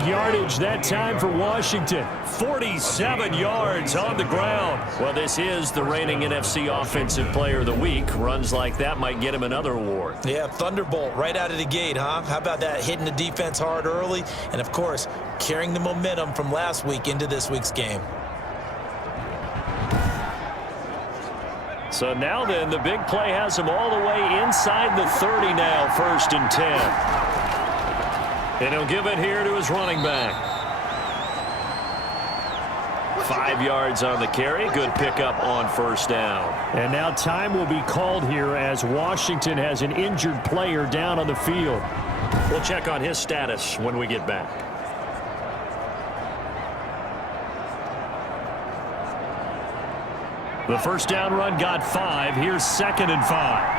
Big yardage that time for Washington. 47 yards on the ground. Well, this is the reigning NFC Offensive Player of the Week. Runs like that might get him another award. Yeah, thunderbolt right out of the gate, huh? How about that? Hitting the defense hard early, and, of course, carrying the momentum from last week into this week's game. So now then, the big play has him all the way inside the 30 now, 1st and 10. And he'll give it here to his running back. 5 yards on the carry. Good pickup on 1st down. And now time will be called here as Washington has an injured player down on the field. We'll check on his status when we get back. The 1st down run got 5. Here's 2nd and 5.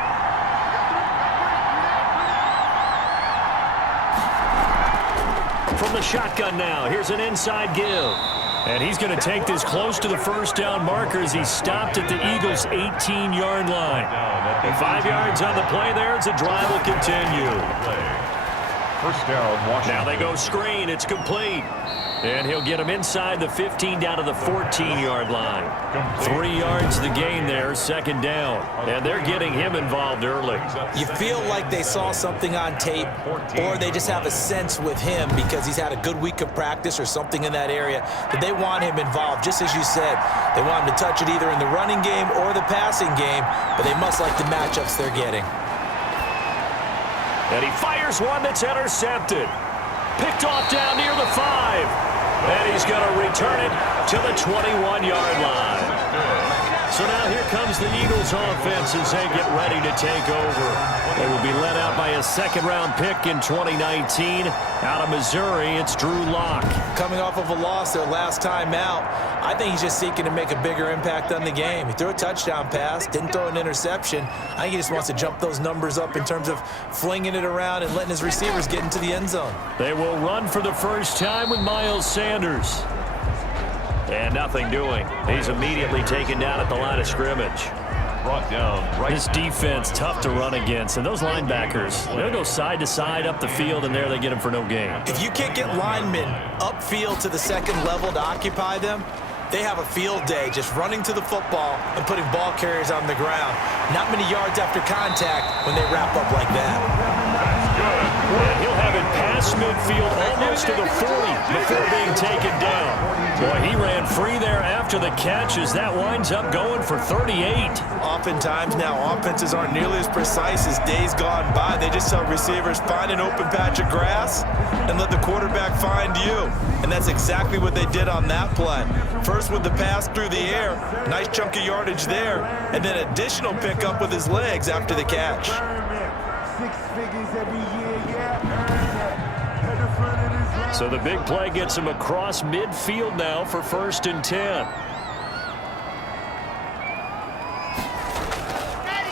From the shotgun now, here's an inside give. And he's going to take this close to the 1st down marker as he stopped at the Eagles' 18-yard line. 5 yards on the play there as the drive will continue. 1st down, Washington. Now they go screen. It's complete. And he'll get him inside the 15 down to the 14-yard line. 3 yards the gain there, 2nd down. And they're getting him involved early. You feel like they saw something on tape, or they just have a sense with him because he's had a good week of practice or something in that area that they want him involved. Just as you said, they want him to touch it either in the running game or the passing game, but they must like the matchups they're getting. And he fires one that's intercepted. Picked off down near the 5. And he's going to return it to the 21-yard line. So now here comes the Eagles offense as they get ready to take over. They will be led out by a 2nd-round pick in 2019. Out of Missouri, it's Drew Lock. Coming off of a loss their last time out, I think he's just seeking to make a bigger impact on the game. He threw a touchdown pass, didn't throw an interception. I think he just wants to jump those numbers up in terms of flinging it around and letting his receivers get into the end zone. They will run for the first time with Miles Sanders. And nothing doing. He's immediately taken down at the line of scrimmage. Brought down right. This defense tough to run against, and those linebackers, they'll go side to side up the field, and there they get him for no gain. If you can't get linemen upfield to the 2nd level to occupy them, they have a field day just running to the football and putting ball carriers on the ground. Not many yards after contact when they wrap up like that. And he'll have it past midfield almost to the 40 before being taken down. Boy, he ran free there after the catch as that winds up going for 38. Oftentimes now offenses aren't nearly as precise as days gone by. They just tell receivers, find an open patch of grass and let the quarterback find you. And that's exactly what they did on that play. First with the pass through the air, nice chunk of yardage there, and then additional pickup with his legs after the catch. 6 figures every year, yeah. So the big play gets him across midfield now for 1st and 10.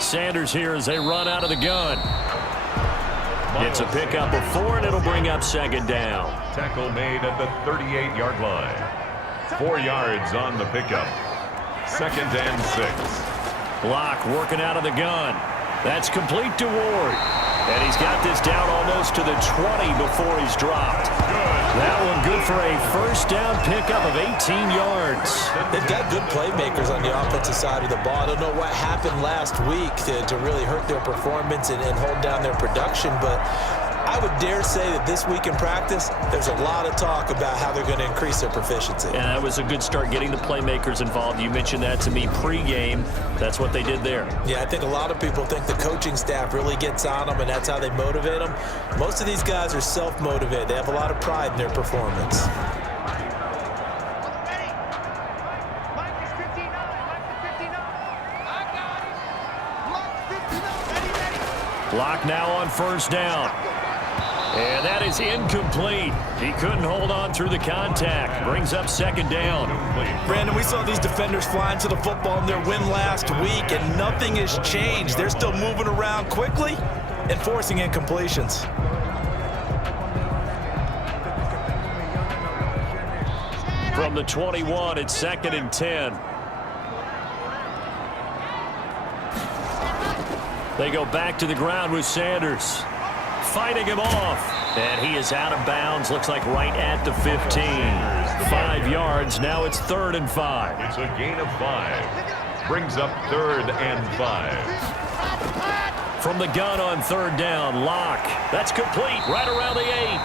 Sanders here as they run out of the gun. It's a pickup of 4, and it'll bring up 2nd down. Tackle made at the 38-yard line. 4 yards on the pickup. 2nd and 6. Block working out of the gun. That's complete to Ward. And he's got this down almost to the 20 before he's dropped. That one good for a 1st down pickup of 18 yards. They've got good playmakers on the offensive side of the ball. I don't know what happened last week to really hurt their performance and hold down their production, but I would dare say that this week in practice, there's a lot of talk about how they're going to increase their proficiency. And that was a good start getting the playmakers involved. You mentioned that to me pregame. That's what they did there. Yeah, I think a lot of people think the coaching staff really gets on them, and that's how they motivate them. Most of these guys are self-motivated. They have a lot of pride in their performance. Block now on 1st down. And that is incomplete. He couldn't hold on through the contact. Brings up 2nd down. Brandon, we saw these defenders flying to the football in their win last week, and nothing has changed. They're still moving around quickly and forcing incompletions. From the 21, it's 2nd and 10. They go back to the ground with Sanders. Fighting him off. And he is out of bounds. Looks like right at the 15. 5 yards. Now it's 3rd and 5. It's a gain of 5. Brings up 3rd and 5. From the gun on 3rd down, Locke. That's complete right around the 8.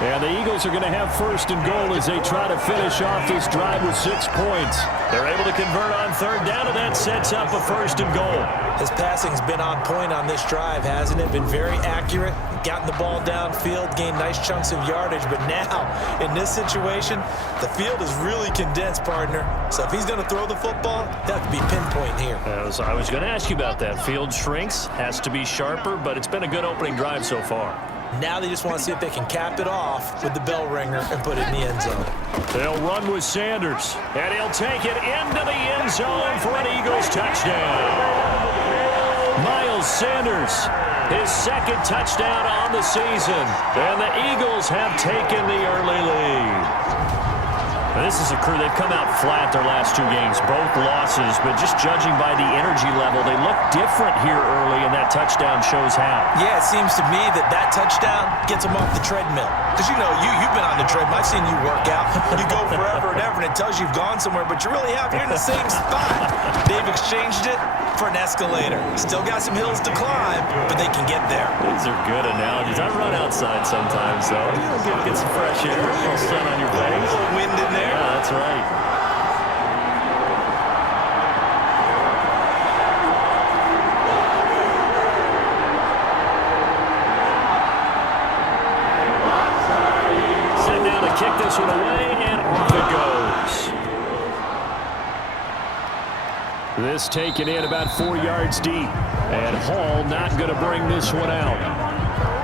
And the Eagles are going to have 1st and goal as they try to finish off this drive with 6 points. They're able to convert on 3rd down, and that sets up a 1st and goal. His passing's been on point on this drive, hasn't it? Been very accurate, gotten the ball downfield, gained nice chunks of yardage. But now, in this situation, the field is really condensed, partner. So if he's going to throw the football, he'll have to be pinpoint here. I was going to ask you about that. Field shrinks, has to be sharper, but it's been a good opening drive so far. Now they just want to see if they can cap it off with the bell ringer and put it in the end zone. They'll run with Sanders, and he'll take it into the end zone for an Eagles touchdown. Miles Sanders, his 2nd touchdown on the season, and the Eagles have taken the early lead. Now, this is a crew, they've come out flat their last 2 games, both losses, but just judging by the energy level, they look different here early, and that touchdown shows how. Yeah, it seems to me that touchdown gets them off the treadmill. Because, you know, you've been on the treadmill. I've seen you work out. You go forever and ever, and it tells you you've gone somewhere, but you really have. You're in the same spot. They've exchanged it for an escalator. Still got some hills to climb, but they can get there. These are good analogies. I run outside sometimes, though. Get some fresh air, a little sun on your face. A little wind in there. Yeah, that's right. Sit down to kick this one away, and off it goes. This taken in about 4 yards deep. And Hall not going to bring this one out.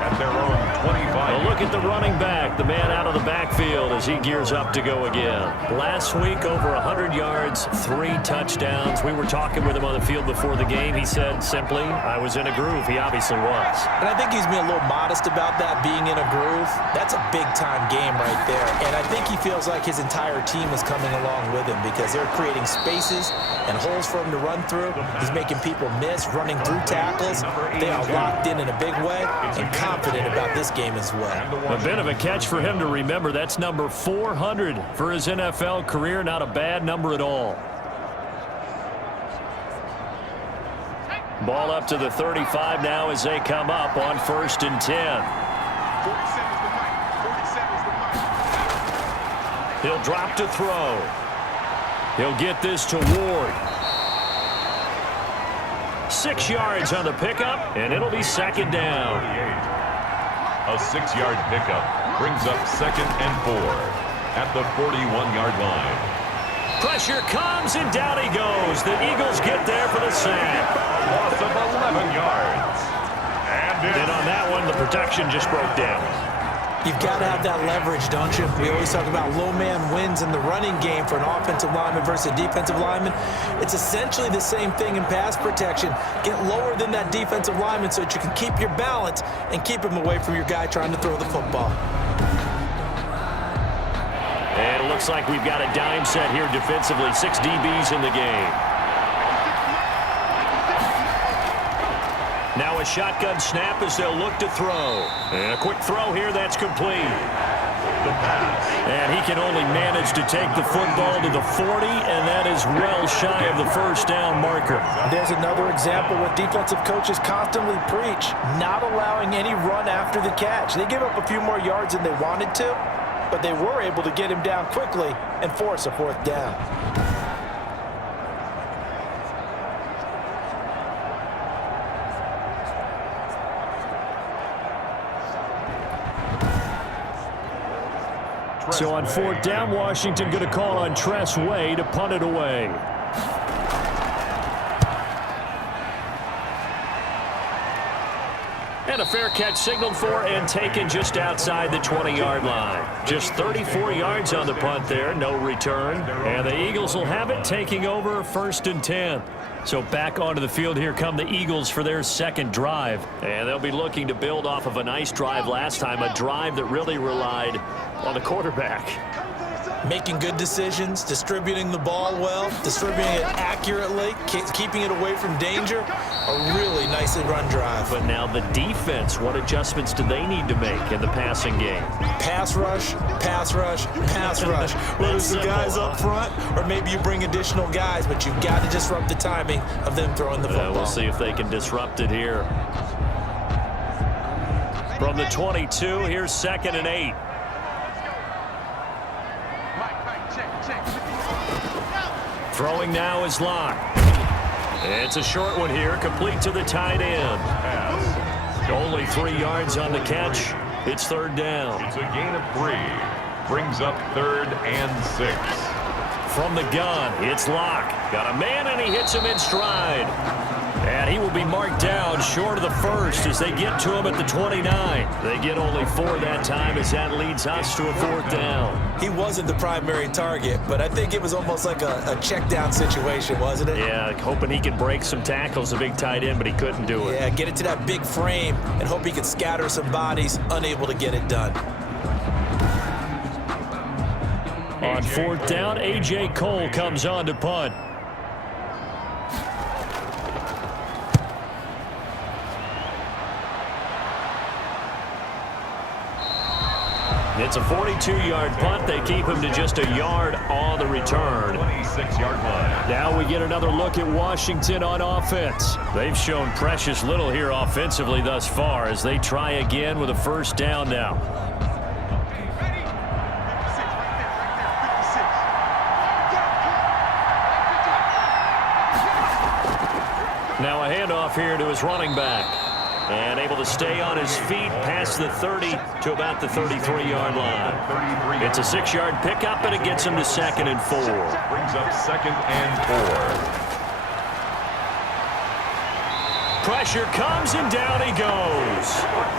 At their own 25. A look at the running back, the man out of the backfield as he gears up to go again. Last week, over 100 yards, 3 touchdowns. We were talking with him on the field before the game. He said simply, I was in a groove. He obviously was. And I think he's being a little modest about that, being in a groove. That's a big-time game right there. And I think he feels like his entire team is coming along with him because they're creating spaces and holes for him to run through. He's making people miss, running through tackles. They are locked in a big way and confident about this game as well. A bit of a catch for him to remember. That's number 400 for his NFL career. Not a bad number at all. Ball up to the 35 now as they come up on 1st and 10. He'll drop to throw. He'll get this to Ward. 6 yards on the pickup, and it'll be 2nd down. A 6-yard pickup brings up 2nd and 4 at the 41-yard line. Pressure comes, and down he goes. The Eagles get there for the sack. Loss of 11 yards. And on that one, the protection just broke down. You've got to have that leverage, don't you? We always talk about low man wins in the running game for an offensive lineman versus a defensive lineman. It's essentially the same thing in pass protection. Get lower than that defensive lineman so that you can keep your balance and keep him away from your guy trying to throw the football. And it looks like we've got a dime set here defensively. 6 DBs in the game. Now a shotgun snap as they'll look to throw. And a quick throw here, that's complete. And he can only manage to take the football to the 40, and that is well shy of the 1st down marker. There's another example what defensive coaches constantly preach, not allowing any run after the catch. They give up a few more yards than they wanted to, but they were able to get him down quickly and force a 4th down. So on 4th down, Washington going to call on Tress Way to punt it away. And a fair catch signaled for and taken just outside the 20-yard line. Just 34 yards on the punt there, no return. And the Eagles will have it, taking over 1st and 10. So back onto the field, here come the Eagles for their 2nd drive. And they'll be looking to build off of a nice drive last time, a drive that really relied on the quarterback. making good decisions, distributing the ball well, distributing it accurately, keeping it away from danger. A really nicely run drive. But now the defense, what adjustments do they need to make in the passing game? Pass rush, pass rush, pass rush. Whether it's the guys up front or maybe you bring additional guys, but you've got to disrupt the timing of them throwing the football. We'll see if they can disrupt it here. From the 22, here's 2nd and 8. Throwing now is Locke. It's a short one here, complete to the tight end. Only 3 yards on the catch. It's 3rd down. It's a gain of 3. Brings up 3rd and 6. From the gun, it's Locke. Got a man, and he hits him in stride. And he will be marked down short of the first as they get to him at the 29. They get only 4 that time as that leads us to a 4th down. He wasn't the primary target, but I think it was almost like a check down situation, wasn't it? Yeah, hoping he could break some tackles, a big tight end, but he couldn't do it. Yeah, get it to that big frame and hope he could scatter some bodies, unable to get it done. On 4th down, A.J. Cole comes on to punt. It's a 42-yard punt. They keep him to just a yard on the return. 26-yard line. Now we get another look at Washington on offense. They've shown precious little here offensively thus far as they try again with a 1st down now. Now a handoff here to his running back. And able to stay on his feet past the 30 to about the 33-yard line. It's a 6-yard pickup, and it gets him to 2nd and 4. Brings up 2nd and 4. Pressure comes, and down he goes.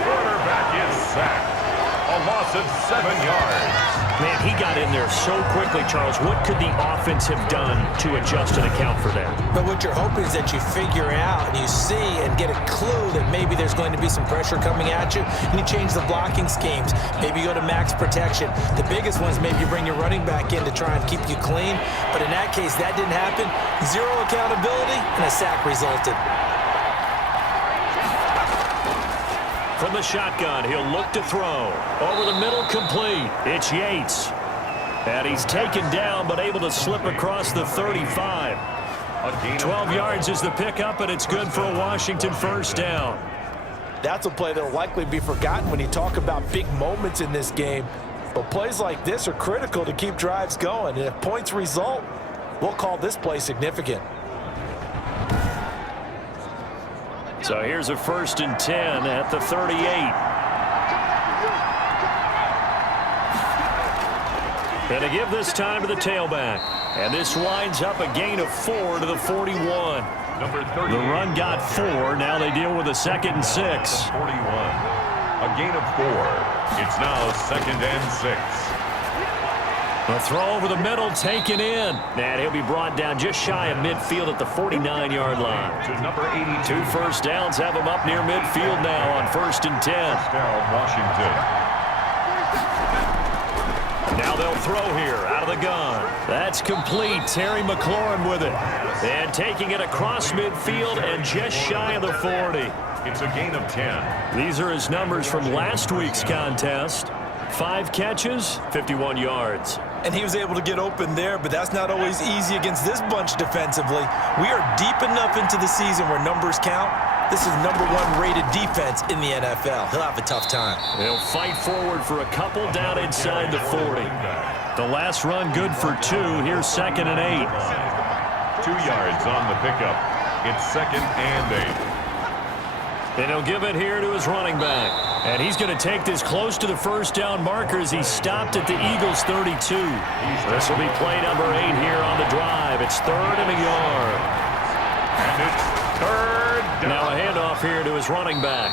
Quarterback is sacked. A loss of 7 yards. Man, he got in there so quickly, Charles. What could the offense have done to adjust and account for that? But what you're hoping is that you figure out and you see and get a clue that maybe there's going to be some pressure coming at you, and you change the blocking schemes. Maybe you go to max protection. The biggest one is maybe you bring your running back in to try and keep you clean. But in that case, that didn't happen. 0 accountability, and a sack resulted. From the shotgun, he'll look to throw. Over the middle, complete. It's Yates. And he's taken down, but able to slip across the 35. 12 yards is the pickup, and it's good for a Washington 1st down. That's a play that will likely be forgotten when you talk about big moments in this game. But plays like this are critical to keep drives going. And if points result, we'll call this play significant. So here's a 1st and 10 at the 38. And to give this time to the tailback. And this winds up a gain of 4 to the 41. Number 30. The run got 4. Now they deal with a 2nd and 6. 41. A gain of 4. It's now 2nd and 6. A throw over the middle, taken in. And he'll be brought down just shy of midfield at the 49-yard line. To number 82. 2 first downs have him up near midfield now on 1st and 10. Down Washington. Now they'll throw here out of the gun. That's complete. Terry McLaurin with it. And taking it across midfield and just shy of the 40. It's a gain of 10. These are his numbers from last week's contest. 5 catches, 51 yards. And he was able to get open there, but that's not always easy against this bunch defensively. We are deep enough into the season where numbers count. This is number 1 rated defense in the NFL. He'll have a tough time. He'll fight forward for a couple down inside the 40. The last run good for 2. Here's 2nd and 8. 2 yards on the pickup. It's 2nd and 8. And he'll give it here to his running back. And he's going to take this close to the 1st down marker as he stopped at the Eagles' 32. This will be play number 8 here on the drive. It's 3rd and a yard. And it's 3rd down. Now a handoff here to his running back.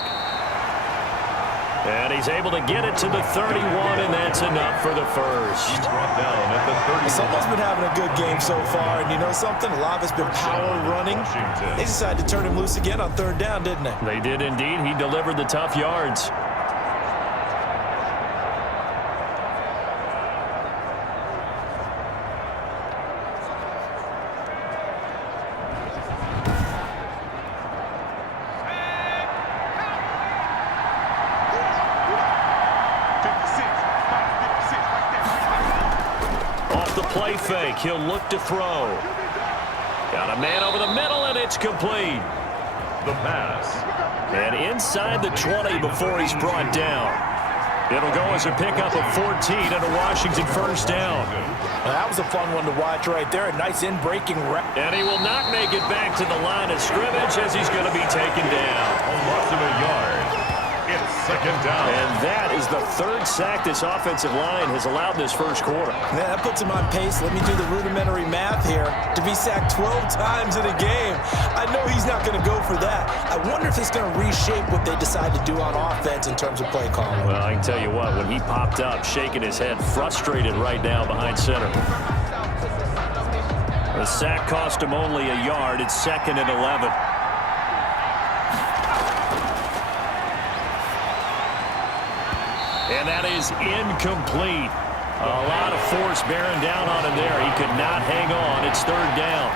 And he's able to get it to the 31, and that's enough for the first. He's brought down at the 30. Someone's been having a good game so far, and you know something? A lot of it's been power running. They decided to turn him loose again on 3rd down, didn't they? They did indeed. He delivered the tough yards. the play fake. He'll look to throw. Got a man over the middle, and it's complete. The pass. And inside the 20 before he's brought down. It'll go as a pickup of 14 and a Washington first down. Well, that was a fun one to watch right there. A nice in-breaking route. And he will not make it back to the line of scrimmage as he's going to be taken down. A loss of a yard. It's second down. And that is the third sack this offensive line has allowed this first quarter. Man, that puts him on pace. Let me do the rudimentary math here. To be sacked 12 times in a game, I know he's not going to go for that. I wonder if he's going to reshape what they decide to do on offense in terms of play calling. Well, I can tell you what, when he popped up, shaking his head, frustrated right now behind center. The sack cost him only a yard. It's 2nd and 11. And that is incomplete. A lot of force bearing down on him there. He could not hang on. It's 3rd down.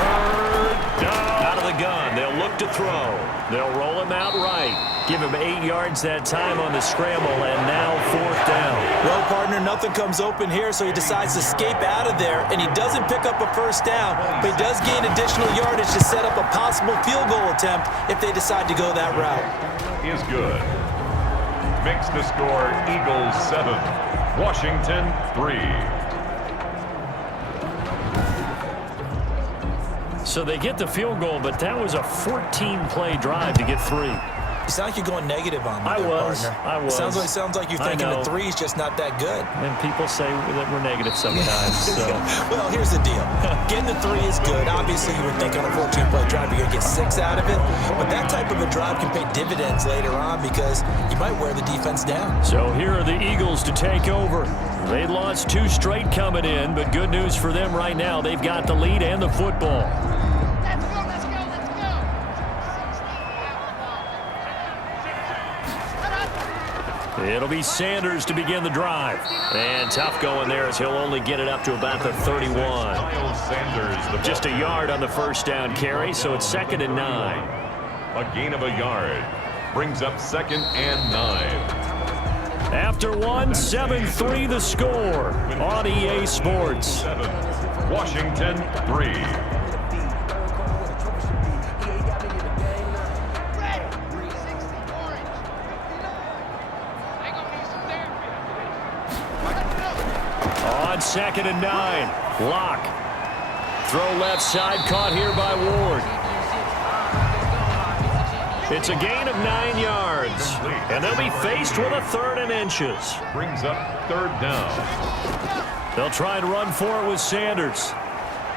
Third down. Out of the gun. They'll look to throw. They'll roll him out right. Give him 8 yards that time on the scramble, and now 4th down. Well, partner, nothing comes open here, so he decides to escape out of there, and he doesn't pick up a first down, but he does gain additional yardage to set up a possible field goal attempt if they decide to go that route. Is good. Makes the score Eagles 7, Washington 3. So they get the field goal, but that was a 14-play drive to get 3. You sound like you're going negative on me, I was. partner. Sounds like you're thinking the 3 is just not that good. And people say that we're negative sometimes. So. Well, here's the deal. Getting the 3 is good. Obviously, you would think on a 14-play drive you're going to get 6 out of it. But that type of a drive can pay dividends later on because you might wear the defense down. So here are the Eagles to take over. They lost 2 straight coming in, but good news for them right now. They've got the lead and the football. It'll be Sanders to begin the drive. And tough going there as he'll only get it up to about the 31. Miles Sanders, Just a yard on the first down carry, so it's 2nd and 9. a gain of a yard. Brings up 2nd and 9. After one, 7-3 the score on EA Sports. 7, Washington 3. On 2nd and 9, Locke. Throw left side, caught here by Ward. It's a gain of 9 yards, and they'll be faced with a 3rd and inches. Brings up 3rd down. They'll try and run for it with Sanders.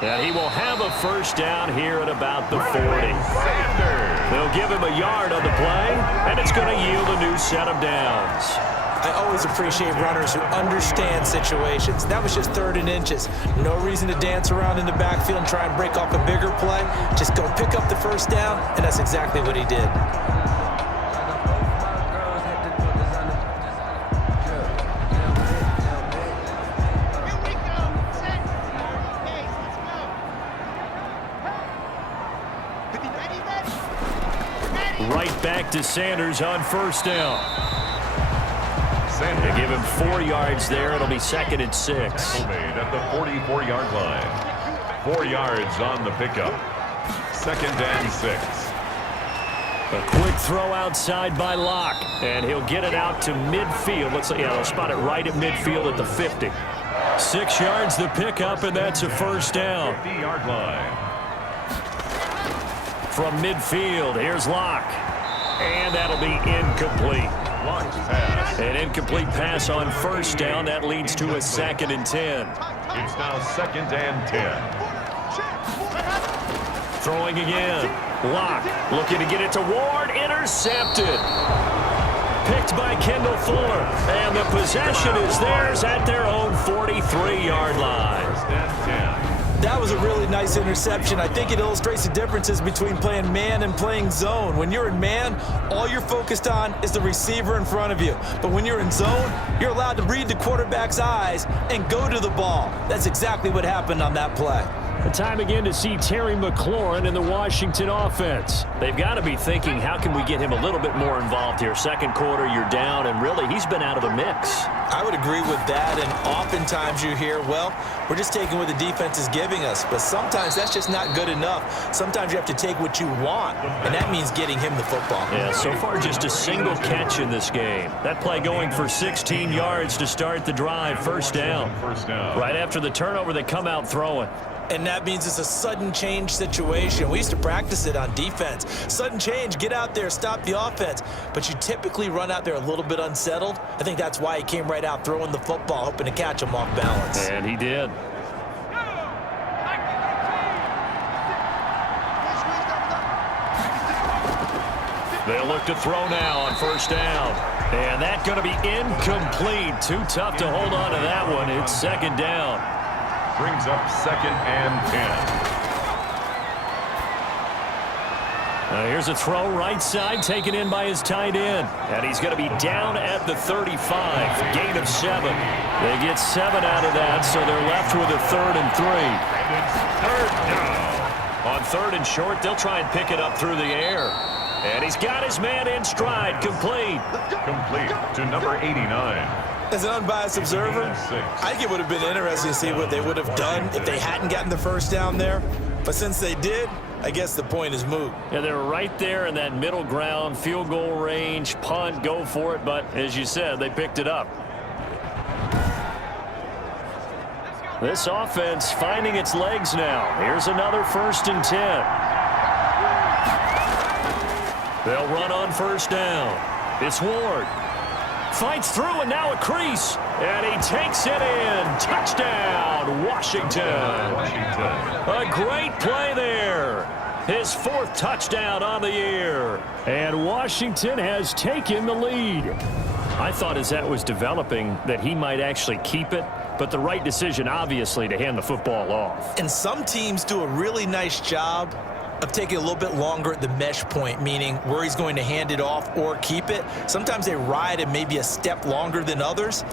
And he will have a first down here at about the 40. Sanders. They'll give him a yard on the play, and it's going to yield a new set of downs. I always appreciate runners who understand situations. That was just 3rd and inches. No reason to dance around in the backfield and try and break off a bigger play. Just go pick up the first down, and that's exactly what he did. Right back to Sanders on first down. Sanders. They give him 4 yards there. It'll be 2nd and 6. Made at the 44-yard line. 4 yards on the pickup. 2nd and 6. A quick throw outside by Locke, and he'll get it out to midfield. They'll spot it right at midfield at the 50. 6 yards the pickup, and that's a first down. 50-yard line. From midfield, here's Locke. And that'll be incomplete. Locke's pass. An incomplete pass on first down. That leads to a 2nd and 10. It's now 2nd and 10. Throwing again. Locke looking to get it to Ward. Intercepted. Picked by Kendall Fuller. And the possession is theirs at their own 43-yard line. 1st and 10. That was a really nice interception. I think it illustrates the differences between playing man and playing zone. When you're in man, all you're focused on is the receiver in front of you. But when you're in zone, you're allowed to read the quarterback's eyes and go to the ball. That's exactly what happened on that play. Time again to see Terry McLaurin in the Washington offense. They've got to be thinking, how can we get him a little bit more involved here? Second quarter, you're down, and really, he's been out of the mix. I would agree with that, and oftentimes you hear, well, we're just taking what the defense is giving us, but sometimes that's just not good enough. Sometimes you have to take what you want, and that means getting him the football. Yeah, so far just a single catch in this game. That play going for 16 yards to start the drive, first down. Right after the turnover, they come out throwing. And that means it's a sudden change situation. We used to practice it on defense. Sudden change, get out there, stop the offense. But you typically run out there a little bit unsettled. I think that's why he came right out throwing the football, hoping to catch him off balance. And he did. They'll look to throw now on first down. And that's going to be incomplete. Too tough to hold on to that one. It's second down. Brings up 2nd and 10. Here's a throw right side, taken in by his tight end. And he's going to be down at the 35. Gain of 7. They get 7 out of that, so they're left with a 3rd and 3. Third down. On 3rd and short, they'll try and pick it up through the air. And he's got his man in stride, complete. Complete to number 89. As an unbiased observer, I think it would have been interesting to see what they would have done if they hadn't gotten the first down there. But since they did, I guess the point is moot. Yeah, they're right there in that middle ground, field goal range, punt, go for it. But as you said, they picked it up. This offense finding its legs now. Here's another 1st and 10. They'll run on first down. It's Ward. Fights through, and now a crease. And he takes it in. Touchdown, Washington. A great play there. His 4th touchdown on the year. And Washington has taken the lead. I thought as that was developing that he might actually keep it, but the right decision, obviously, to hand the football off. And some teams do a really nice job of taking a little bit longer at the mesh point, meaning where he's going to hand it off or keep it. Sometimes they ride it maybe a step longer than others.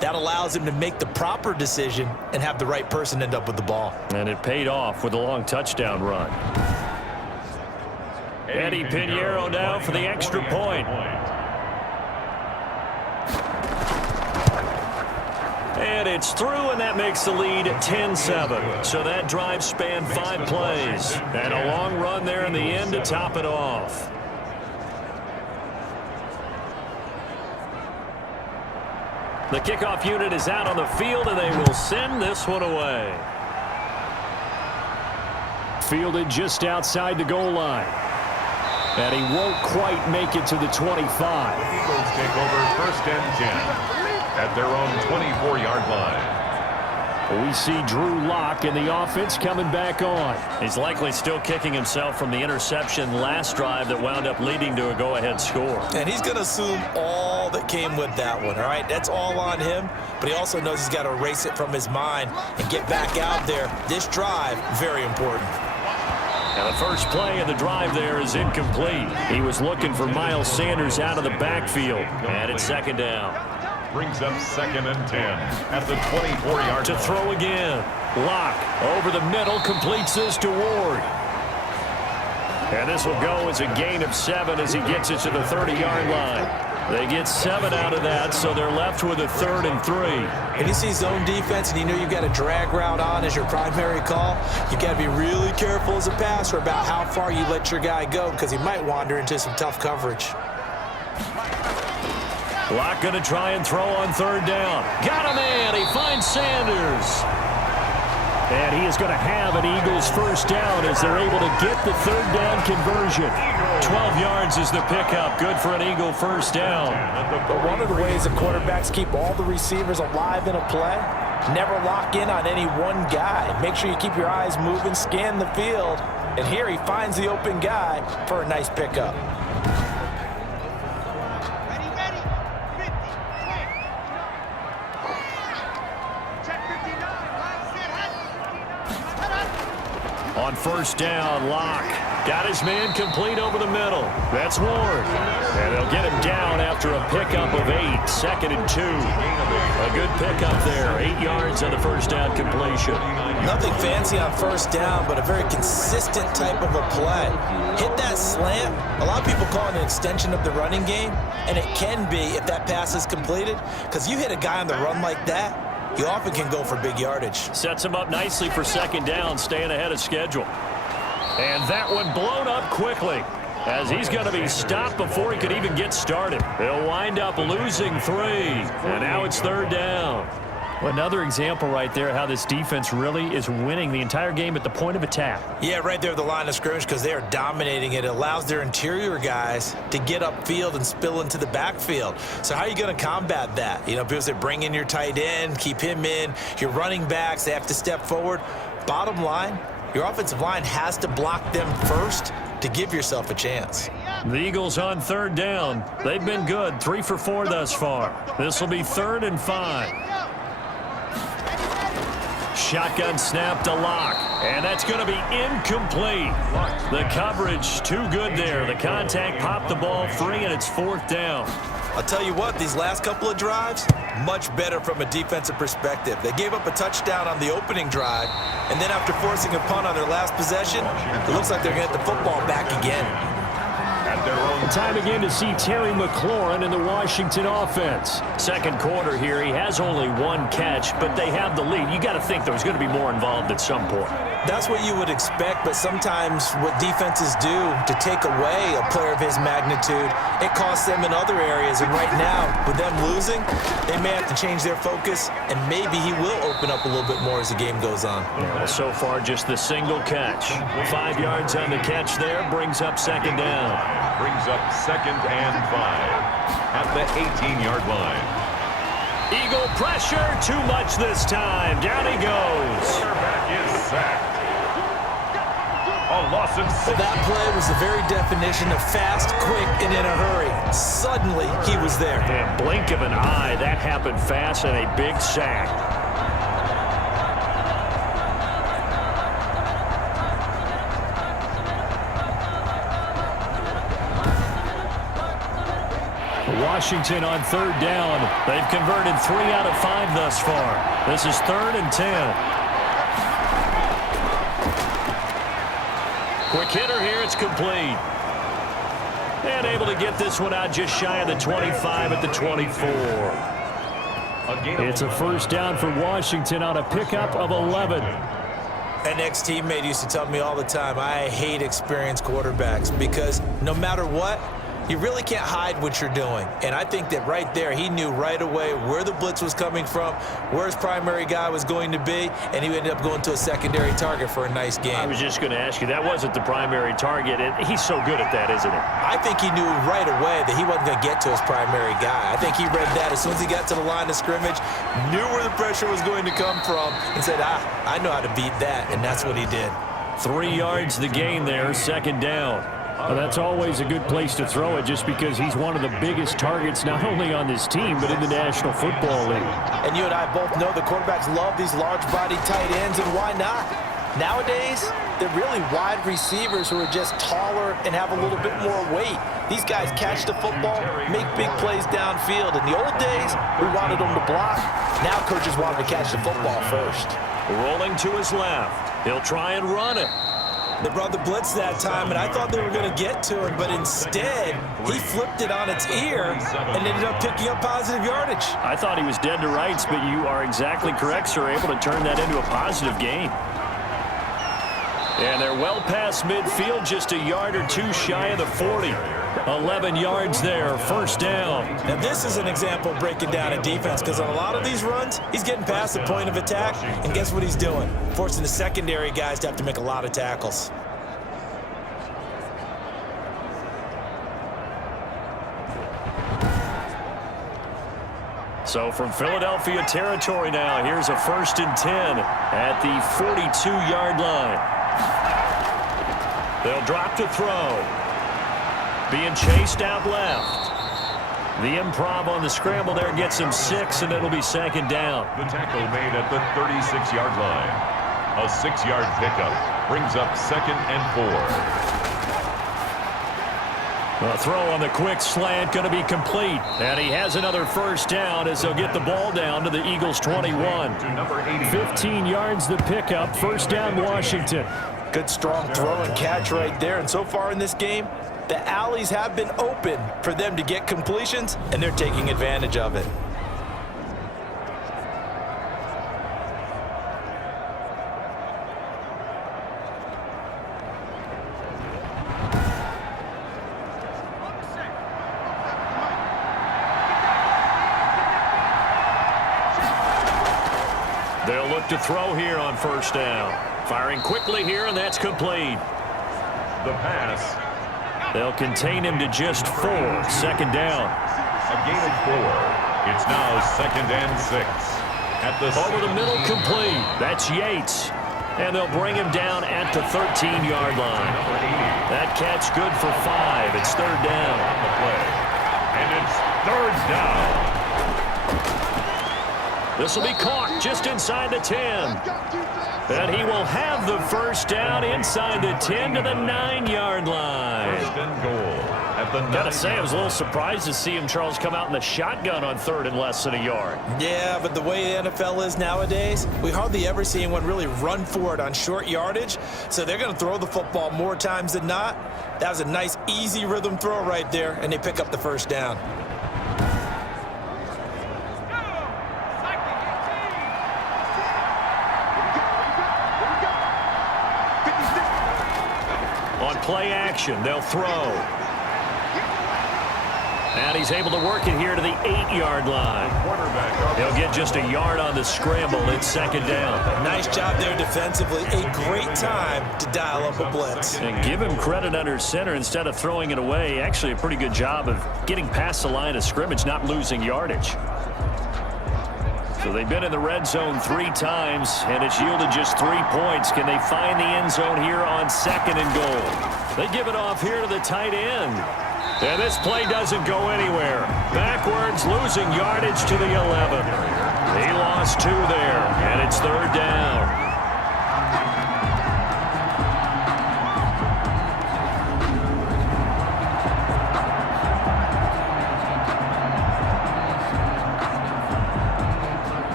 That allows him to make the proper decision and have the right person end up with the ball. And it paid off with a long touchdown run. Eddie Pinheiro now for the extra point. And it's through, and that makes the lead 10-7. So that drive spanned 5 plays. And a long run there in the end to top it off. The kickoff unit is out on the field, and they will send this one away. Fielded just outside the goal line. And he won't quite make it to the 25. The Eagles take over 1st and 10 at their own 24-yard line. We see Drew Lock in the offense coming back on. He's likely still kicking himself from the interception last drive that wound up leading to a go-ahead score. And he's going to assume all that came with that one, all right? That's all on him, but he also knows he's got to erase it from his mind and get back out there. This drive, very important. Now the first play of the drive there is incomplete. He was looking for Miles Sanders out of the backfield, and it's second down. Brings up 2nd and 10 at the 24-yard line. To throw again. Lock over the middle, completes this to Ward. And this will go as a gain of 7 as he gets it to the 30-yard line. They get 7 out of that, so they're left with a 3rd and 3. And you see zone defense and you know you've got a drag route on as your primary call, you've got to be really careful as a passer about how far you let your guy go because he might wander into some tough coverage. Lock going to try and throw on 3rd down. Got a man. He finds Sanders. And he is going to have an Eagles first down as they're able to get the 3rd down conversion. 12 yards is the pickup. Good for an Eagle first down. But one of the ways the quarterbacks keep all the receivers alive in a play, never lock in on any one guy. Make sure you keep your eyes moving, scan the field. And here he finds the open guy for a nice pickup. On first down, Lock Got his man complete over the middle. That's Ward. And they'll get him down after a pickup of 8. 2nd and 2. A good pickup there. 8 yards on the first down completion. Nothing fancy on first down, but a very consistent type of a play. Hit that slant. A lot of people call it an extension of the running game, and it can be if that pass is completed, because you hit a guy on the run like that, you often can go for big yardage. Sets him up nicely for 2nd down, staying ahead of schedule. And that one blown up quickly, as he's going to be stopped before he could even get started. They'll wind up losing 3, and now it's 3rd down. Well, another example right there how this defense really is winning the entire game at the point of attack. Yeah, right there at the line of scrimmage, because they are dominating it. It allows their interior guys to get upfield and spill into the backfield. So how are you going to combat that? You know, people say bring in your tight end, keep him in. Your running backs, they have to step forward. Bottom line, your offensive line has to block them first to give yourself a chance. The Eagles on 3rd down. They've been good, 3 for 4 thus far. This will be 3rd and 5. Shotgun snap to Locke, and that's going to be incomplete. The coverage too good there. The contact popped the ball free, and it's 4th down. I'll tell you what, these last couple of drives, much better from a defensive perspective. They gave up a touchdown on the opening drive, and then after forcing a punt on their last possession, it looks like they're going to get the football back again. Time again to see Terry McLaurin in the Washington offense. 2nd quarter here, he has only 1 catch, but they have the lead. You got to think there's going to be more involved at some point. That's what you would expect, but sometimes what defenses do to take away a player of his magnitude, it costs them in other areas. And right now, with them losing, they may have to change their focus, and maybe he will open up a little bit more as the game goes on. Well, so far, just the single catch. 5 yards on the catch there, brings up 2nd down. Brings up 2nd and 5 at the 18-yard line. Eagle pressure, too much this time. Down he goes. Quarterback is sacked. A loss of 6. Well, that play was the very definition of fast, quick, and in a hurry. Suddenly, he was there. And blink of an eye, that happened fast, and a big sack. Washington on 3rd down. They've converted 3 out of 5 thus far. This is 3rd and 10. Quick hitter here, it's complete. And able to get this one out just shy of the 25 at the 24. It's a 1st down for Washington on a pickup of 11. An ex-teammate used to tell me all the time, I hate experienced quarterbacks because no matter what, you really can't hide what you're doing. And I think that right there, he knew right away where the blitz was coming from, where his primary guy was going to be, and he ended up going to a secondary target for a nice game. I was just going to ask you, that wasn't the primary target. And he's so good at that, isn't he? I think he knew right away that he wasn't going to get to his primary guy. I think he read that as soon as he got to the line of scrimmage, knew where the pressure was going to come from, and said, I know how to beat that, and that's what he did. 3 yards the gain there, 2nd down. Well, that's always a good place to throw it just because he's one of the biggest targets not only on this team but in the National Football League. And you and I both know the quarterbacks love these large-bodied tight ends, and why not? Nowadays, they're really wide receivers who are just taller and have a little bit more weight. These guys catch the football, make big plays downfield. In the old days, we wanted them to block. Now coaches want them to catch the football first. Rolling to his left. He'll try and run it. They brought the blitz that time, and I thought they were going to get to him, but instead, he flipped it on its ear and ended up picking up positive yardage. I thought he was dead to rights, but you are exactly correct, sir, able to turn that into a positive gain. And they're well past midfield, just a yard or 2 shy of the 40. 11 yards there, 1st down. Now, this is an example of breaking down a defense, because on a lot of these runs, he's getting past the point of attack, and guess what he's doing? Forcing the secondary guys to have to make a lot of tackles. So from Philadelphia territory now, here's a 1st and 10 at the 42-yard line. They'll drop to throw. Being chased out left. The improv on the scramble there gets him 6, and it'll be 2nd down. The tackle made at the 36-yard line. A 6-yard pickup brings up 2nd and 4. A throw on the quick slant going to be complete. And he has another first down as they'll get the ball down to the Eagles' 21. 15 yards the pickup. First down, Washington. Good strong throw and catch right there. And so far in this game, the alleys have been open for them to get completions, and they're taking advantage of it. They'll look to throw here on first down. Firing quickly here, and that's complete. The pass. They'll contain him to just 4. Second down. A gain of 4. It's now 2nd and 6. At the Over the middle, complete. That's Yates. And they'll bring him down at the 13-yard line. That catch good for 5. It's third down. On the play. And it's third down. This will be caught just inside the 10. And he will have the first down inside the 10 to the 9-yard line. First and goal at the 9. Gotta say, I was a little surprised to see him, Charles, come out in the shotgun on third and less than a yard. Yeah, but the way the NFL is nowadays, we hardly ever see anyone really run for it on short yardage. So they're going to throw the football more times than not. That was a nice, easy rhythm throw right there, and they pick up the first down. Play action. They'll throw. And he's able to work it here to the 8-yard line. He'll get just a yard on the scramble. It's second down. Nice job there defensively. A great time to dial up a blitz. And give him credit under center instead of throwing it away. Actually, a pretty good job of getting past the line of scrimmage, not losing yardage. So they've been in the red zone 3 times, and it's yielded just 3 points. Can they find the end zone here on second and goal? They give it off here to the tight end. And this play doesn't go anywhere. Backwards, losing yardage to the 11. He lost 2 there, and it's third down.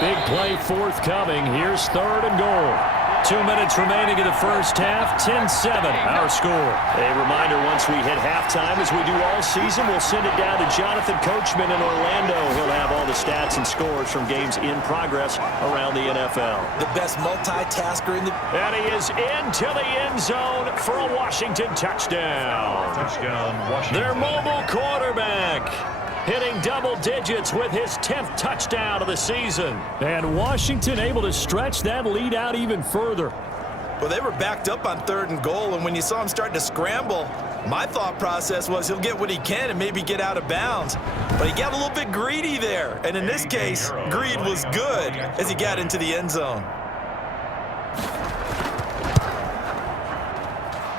Big play forthcoming. Here's third and goal. 2 minutes remaining in the first half. 10-7 our score. A reminder, once we hit halftime, as we do all season, we'll send it down to Jonathan Coachman in Orlando. He'll have all the stats and scores from games in progress around the NFL. The best multitasker in the... And he is into the end zone for a Washington touchdown. Touchdown, Washington. Their mobile quarterback hitting double digits with his 10th touchdown of the season. And Washington able to stretch that lead out even further. Well, they were backed up on third and goal, and when you saw him starting to scramble, my thought process was he'll get what he can and maybe get out of bounds. But he got a little bit greedy there. And in this case, greed was good as he got into the end zone.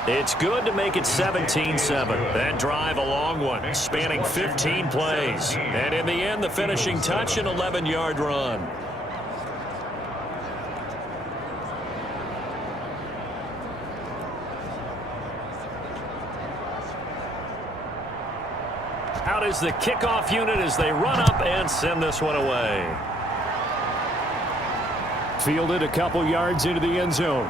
It's good to make it 17-7. That drive a long one, spanning 15 plays. And in the end, the finishing touch, an 11-yard run. Out is the kickoff unit as they run up and send this one away. Fielded a couple yards into the end zone.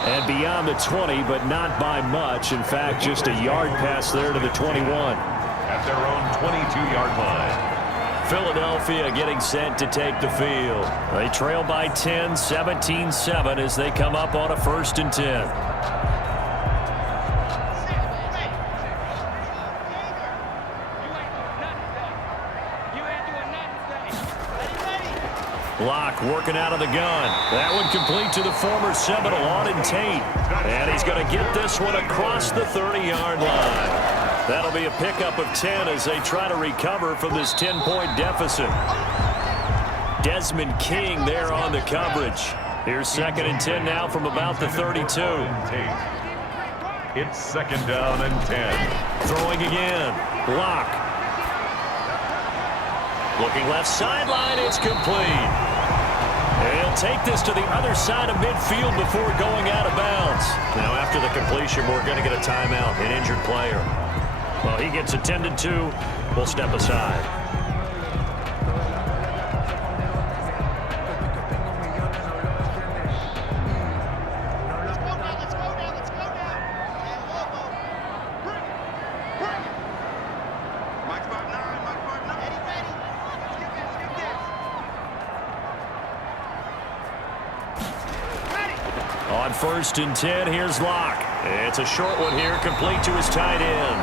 And beyond the 20, but not by much. In fact, just a yard pass there to the 21. At their own 22-yard line. Philadelphia getting set to take the field. They trail by 10, 17-7 as they come up on a 1st and 10. Block working out of the gun. That one complete to the former Seminole, Auden Tate. And he's going to get this one across the 30-yard line. That'll be a pickup of 10 as they try to recover from this 10-point deficit. Desmond King there on the coverage. Here's 2nd and 10 now from about the 32. It's 2nd down and 10. Throwing again. Block. Looking left sideline. It's complete. And he'll take this to the other side of midfield before going out of bounds. Now, after the completion, we're going to get a timeout, an injured player. Well, he gets attended to. We'll step aside. On 1st and 10, here's Locke. It's a short one here, complete to his tight end.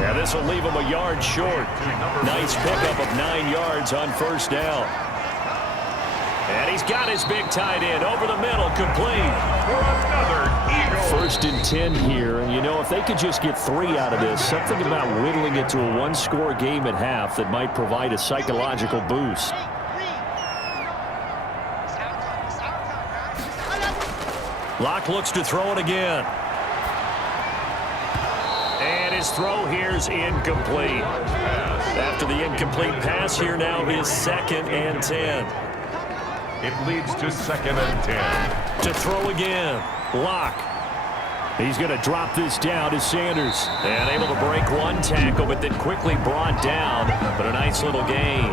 Now this will leave him a yard short. Nice pickup of 9 yards on 1st down. And he's got his big tight end over the middle, complete. For another Eagle. 1st and 10 here, and you know, if they could just get 3 out of this, something about whittling it to a 1-score game at half that might provide a psychological boost. Locke looks to throw it again. And his throw here's incomplete. After the incomplete pass, here now is 2nd and 10. It leads to 2nd and 10. To throw again, Locke. He's going to drop this down to Sanders. And able to break one tackle, but then quickly brought down. But a nice little gain.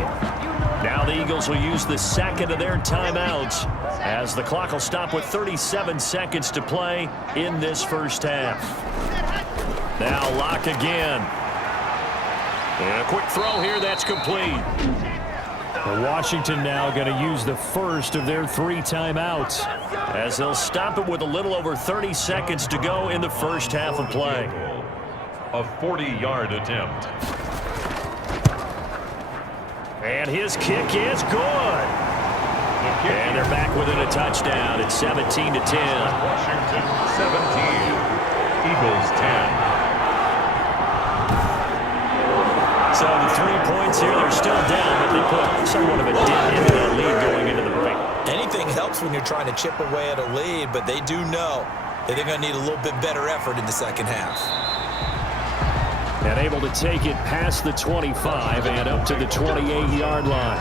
Now the Eagles will use the 2nd of their timeouts, as the clock will stop with 37 seconds to play in this 1st half. Now Locke again. And a quick throw here, that's complete. Washington now going to use the 1st of their 3 timeouts, as they'll stop it with a little over 30 seconds to go in the 1st half of play. A 40-yard attempt. And his kick is good. And they're back within a touchdown. It's 17-10. Washington 17. Eagles 10. So the 3 points here, they're still down, but they put somewhat of a dent into that lead going into the break. Anything helps when you're trying to chip away at a lead, but they do know that they're going to need a little bit better effort in the 2nd half. And able to take it past the 25 and up to the 28-yard line.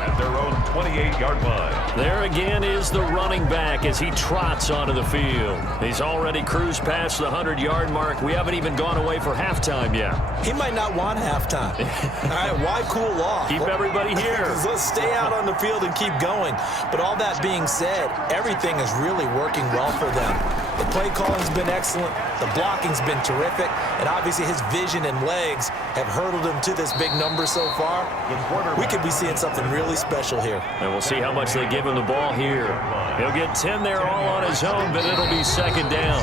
At their own 28-yard line. There again is the running back as he trots onto the field. He's already cruised past the 100-yard mark. We haven't even gone away for halftime yet. He might not want halftime. All right, why cool off? Keep everybody here. Let's stay out on the field and keep going. But all that being said, everything is really working well for them. The play calling's been excellent. The blocking's been terrific. And obviously his vision and legs have hurdled him to this big number so far. We could be seeing something really special here. And we'll see how much they give him the ball here. He'll get 10 there all on his own, but it'll be 2nd down.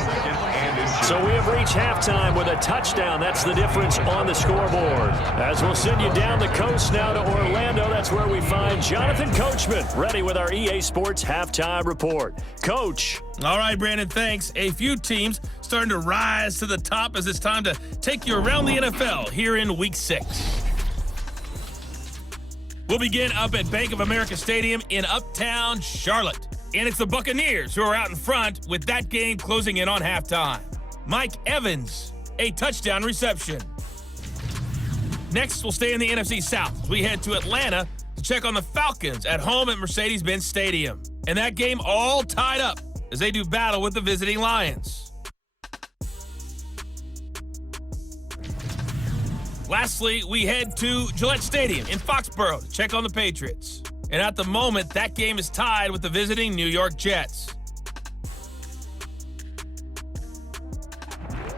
So we have reached halftime with a touchdown. That's the difference on the scoreboard. As we'll send you down the coast now to Orlando, that's where we find Jonathan Coachman, ready with our EA Sports Halftime Report. Coach. All right, Brandon, thanks. A few teams starting to rise to the top as it's time to take you around the NFL here in Week 6. We'll begin up at Bank of America Stadium in Uptown Charlotte. And it's the Buccaneers who are out in front with that game closing in on halftime. Mike Evans, a touchdown reception. Next, we'll stay in the NFC South as we head to Atlanta to check on the Falcons at home at Mercedes-Benz Stadium. And that game all tied up as they do battle with the visiting Lions. Lastly, we head to Gillette Stadium in Foxborough to check on the Patriots. And at the moment, that game is tied with the visiting New York Jets.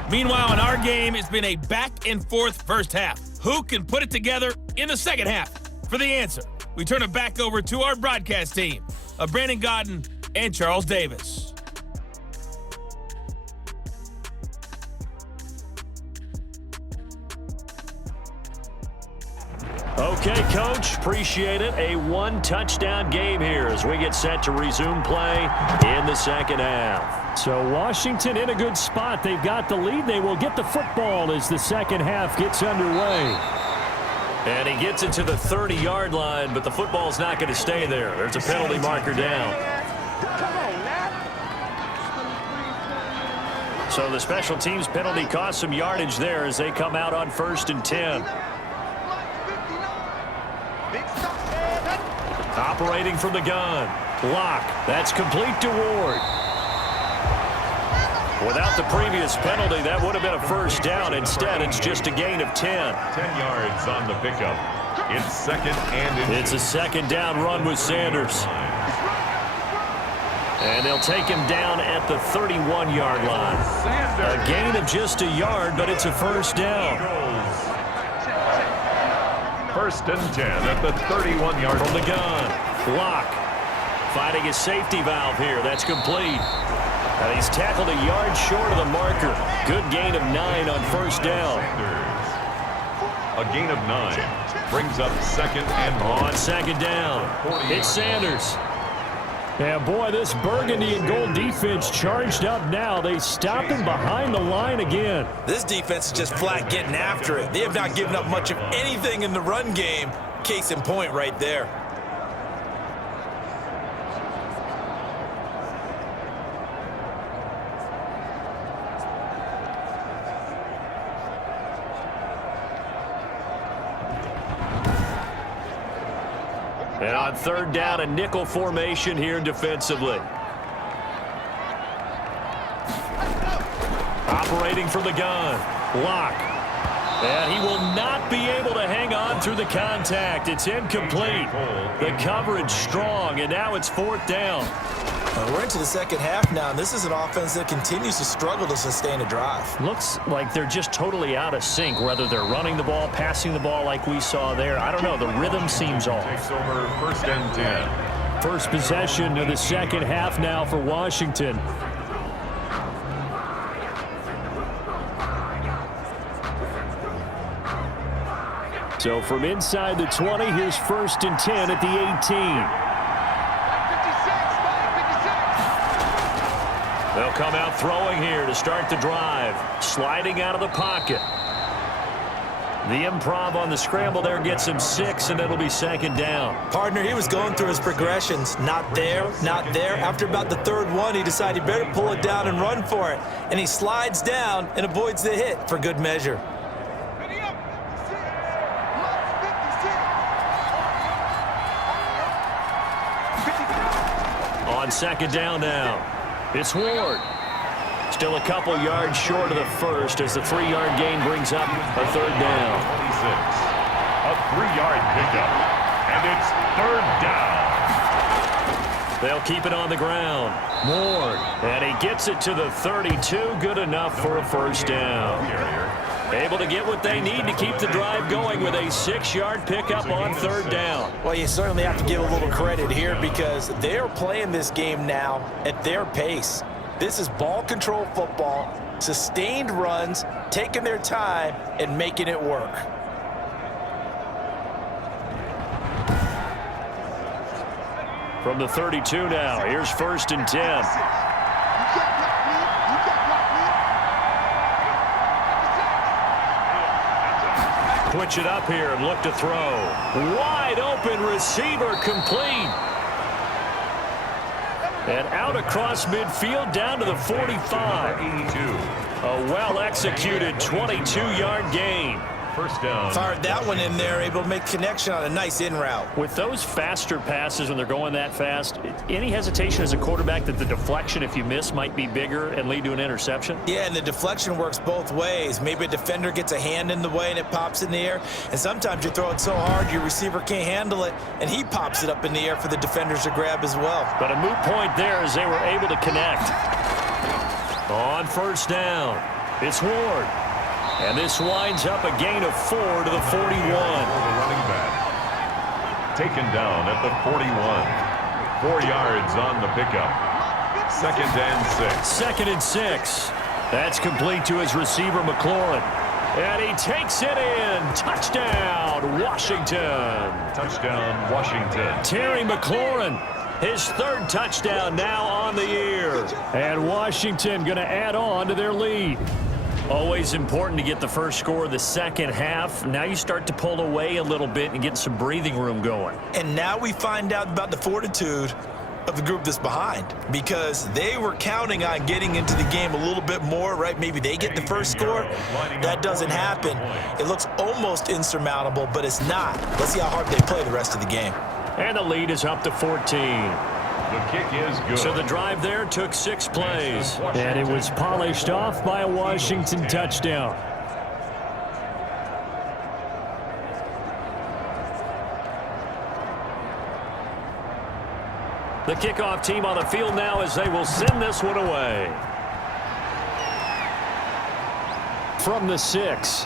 Meanwhile, in our game, it's been a back-and-forth 1st half. Who can put it together in the 2nd half? For the answer, we turn it back over to our broadcast team of Brandon Godden and Charles Davis. Okay, Coach, appreciate it. A 1-touchdown game here as we get set to resume play in the 2nd half. So Washington in a good spot. They've got the lead. They will get the football as the 2nd half gets underway. And he gets it to the 30-yard line, but the football's not going to stay there. There's a penalty marker down. So the special teams penalty cost some yardage there as they come out on 1st and 10. Operating from the gun. Block. That's complete to Ward. Without the previous penalty, that would have been a first down. Instead, it's just a gain of 10. 10 yards on the pickup. It's second and It's a second down run with Sanders. And they'll take him down at the 31-yard line. A gain of just a yard, but it's a first down. First and 10 at the 31-yard From the gun. Block. Finding his safety valve here. That's complete. And he's tackled a yard short of the marker. Good gain of 9 on first down. A gain of 9 brings up second and On second down, it's Sanders. Yeah, boy, this burgundy and gold defense charged up now. They stop him behind the line again. This defense is just flat getting after it. They have not given up much of anything in the run game. Case in point right there. And on third down, a nickel formation here defensively. Operating from the gun. Lock. And he will not be able to hang on through the contact. It's incomplete. The coverage strong, and now it's fourth down. We're into the second half now, and this is an offense that continues to struggle to sustain a drive. Looks like they're just totally out of sync, whether they're running the ball, passing the ball like we saw there. I don't know. The rhythm seems off. takes over first and 10. First possession of the second half now for Washington. So from inside the 20, here's first and 10 at the 18. They'll come out throwing here to start the drive. Sliding out of the pocket. The improv on the scramble there gets him 6, and it'll be second down. Partner, he was going through his progressions. Not there, not there. After about the third one, he decided he better pull it down and run for it. And he slides down and avoids the hit for good measure. On second down now. It's Ward. Still a couple yards short of the first as the 3-yard gain brings up a third down. 26. A 3-yard pickup. And it's third down. They'll keep it on the ground. Ward. And he gets it to the 32. Good enough for a first down. Able to get what they need to keep the drive going with a 6-yard pickup on third down. Well, you certainly have to give a little credit here because they're playing this game now at their pace. This is ball control football, sustained runs, taking their time, and making it work. From the 32 now, here's first and 10. Switch it up here and look to throw. Wide open receiver complete. And out across midfield down to the 45. 82. A well-executed 22-yard gain. First down. Fired that one in there, able to make connection on a nice in route. With those faster passes when they're going that fast, any hesitation as a quarterback that the deflection, if you miss, might be bigger and lead to an interception? Yeah, and the deflection works both ways. Maybe a defender gets a hand in the way and it pops in the air. And sometimes you throw it so hard your receiver can't handle it, and he pops it up in the air for the defenders to grab as well. But a moot point there as they were able to connect. On first down, it's Ward. And this winds up a gain of 4 to the 41. The running back. Taken down at the 41. 4 yards on the pickup. Second and 6. Second and 6. That's complete to his receiver, McLaurin. And he takes it in. Touchdown, Washington. Touchdown, Washington. Terry McLaurin, his third touchdown now on the year. And Washington going to add on to their lead. Always important to get the first score of the second half. Now you start to pull away a little bit and get some breathing room going. And now we find out about the fortitude of the group that's behind, because they were counting on getting into the game a little bit more, right? Maybe they get the first score. That doesn't happen. It looks almost insurmountable, but it's not. Let's see how hard they play the rest of the game. And the lead is up to 14. The kick is good. So the drive there took 6 plays. And it was polished off by a Washington touchdown. The kickoff team on the field now as they will send this one away. From the 6.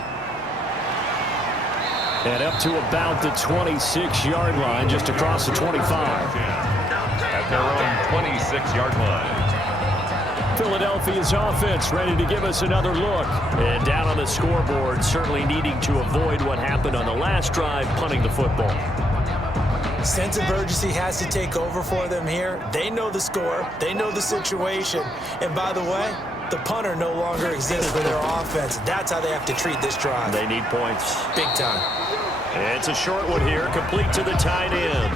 And up to about the 26-yard line, just across the 25. At their own 26-yard line. Philadelphia's offense ready to give us another look. And down on the scoreboard, certainly needing to avoid what happened on the last drive, punting the football. Sense of urgency has to take over for them here. They know the score. They know the situation. And by the way, the punter no longer exists for their offense. That's how they have to treat this drive. They need points. Big time. It's a short one here, complete to the tight end.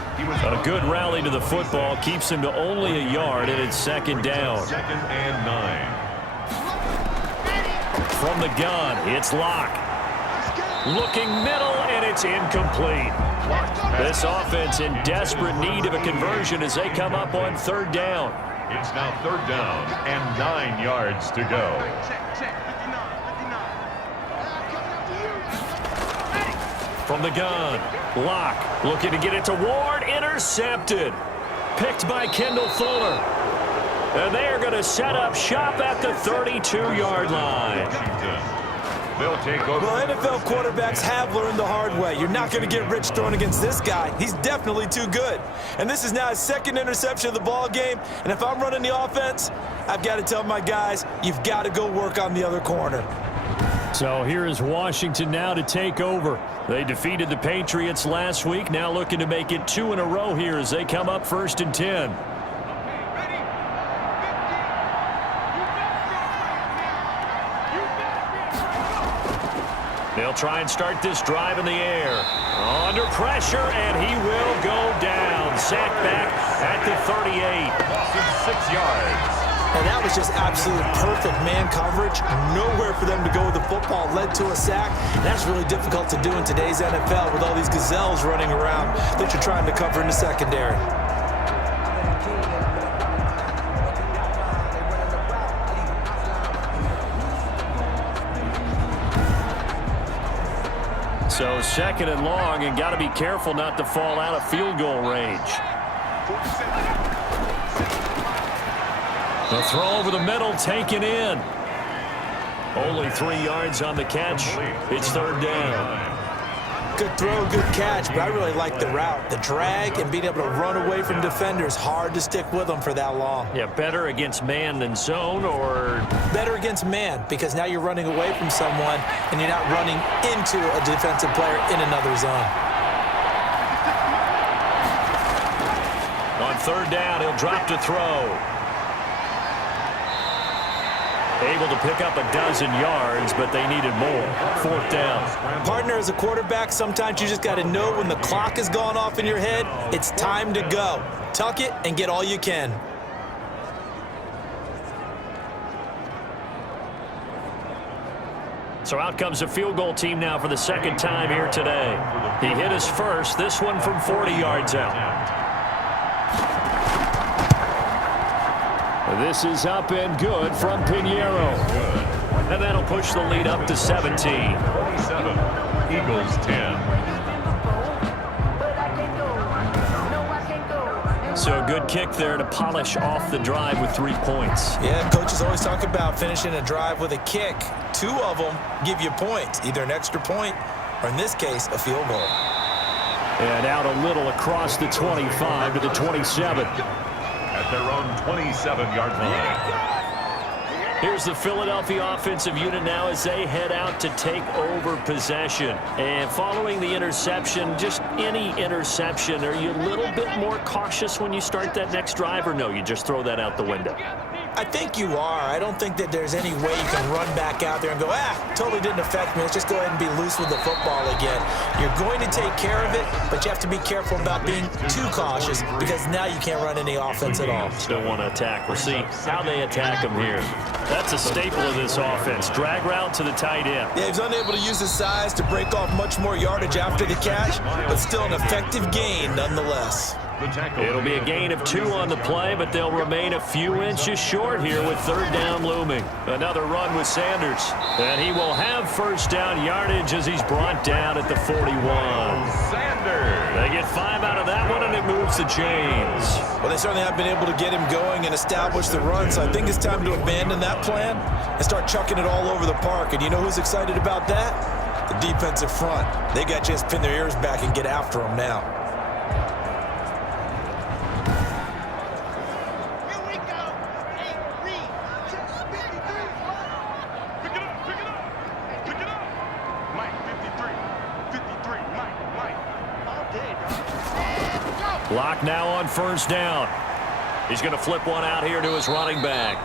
A good rally to the football keeps him to only a yard, and it's second down. 2nd and 9. From the gun, it's Locke. Looking middle, and it's incomplete. This offense in desperate need of a conversion as they come up on 3rd down. It's now 3rd down and 9 yards to go. From the gun, Locke looking to get it to Ward, intercepted. Picked by Kendall Fuller. And they are going to set up shop at the 32-yard line. They'll take over. Well, NFL quarterbacks have learned the hard way. You're not going to get rich throwing against this guy. He's definitely too good. And this is now his 2nd interception of the ball game. And if I'm running the offense, I've got to tell my guys, you've got to go work on the other corner. So here is Washington now to take over. They defeated the Patriots last week, now looking to make it 2 in a row here as they come up 1st and 10. They'll try and start this drive in the air. Under pressure, and he will go down. Sacked back at the 38. Loss of 6 yards. And that was just absolute perfect man coverage. Nowhere for them to go with the football. Led to a sack. And that's really difficult to do in today's NFL with all these gazelles running around that you're trying to cover in the secondary. So 2nd and long, and got to be careful not to fall out of field goal range. The throw over the middle, taken in. Only 3 yards on the catch. It's 3rd down. Good throw, good catch, but I really like the route. The drag and being able to run away from defenders, hard to stick with them for that long. Yeah, better against man than zone, or? Better against man, because now you're running away from someone and you're not running into a defensive player in another zone. On 3rd down, he'll drop to throw. Able to pick up a dozen yards, but they needed more. 4th down. Partner, as a quarterback, sometimes you just got to know when the clock has gone off in your head, it's time to go. Tuck it and get all you can. So out comes the field goal team now for the 2nd time here today. He hit his first, this one from 40 yards out. This is up and good from Pinheiro. And that'll push the lead up to 17. 27. Eagles 10. So a good kick there to polish off the drive with 3 points. Yeah, coaches always talk about finishing a drive with a kick. 2 of them give you points, either an extra point or, in this case, a field goal. And out a little across the 25 to the 27. At their own 27-yard line. Here's the Philadelphia offensive unit now as they head out to take over possession. And following the interception, just any interception, are you a little bit more cautious when you start that next drive, or no, you just throw that out the window? I think you are. I don't think that there's any way you can run back out there and go, totally didn't affect me. Let's just go ahead and be loose with the football again. You're going to take care of it, but you have to be careful about being too cautious because now you can't run any offense at all. Still want to attack. We'll see how they attack them here. That's a staple of this offense. Drag route to the tight end. Yeah, he's unable to use his size to break off much more yardage after the catch, but still an effective gain nonetheless. It'll be a gain of 2 on the play, but they'll remain a few inches short here with third down looming. Another run with Sanders. And he will have first down yardage as he's brought down at the 41. Sanders. They get 5 out of that one, and it moves the chains. Well, they certainly have been able to get him going and establish the run, so I think it's time to abandon that plan and start chucking it all over the park. And you know who's excited about that? The defensive front. They got to just pin their ears back and get after him now. Lock now on first down. He's going to flip one out here to his running back.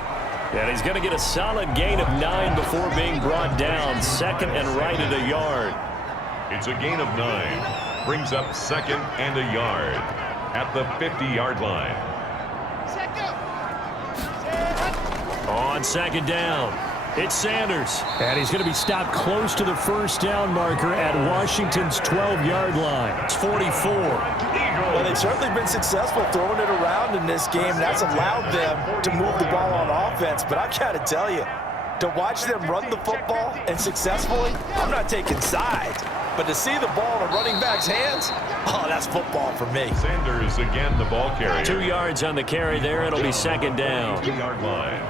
And he's going to get a solid gain of 9 before being brought down. Second and right at a yard. It's a gain of 9. Brings up second and a yard at the 50-yard line. On second down, it's Sanders. And he's going to be stopped close to the first down marker at Washington's 12-yard line. It's 44. Well, they've certainly been successful throwing it around in this game. That's allowed them to move the ball on offense. But I got to tell you, to watch them run the football and successfully, I'm not taking sides. But to see the ball in a running back's hands, oh, that's football for me. Sanders again the ball carrier. 2 yards on the carry there. It'll be second down. 2-yard line.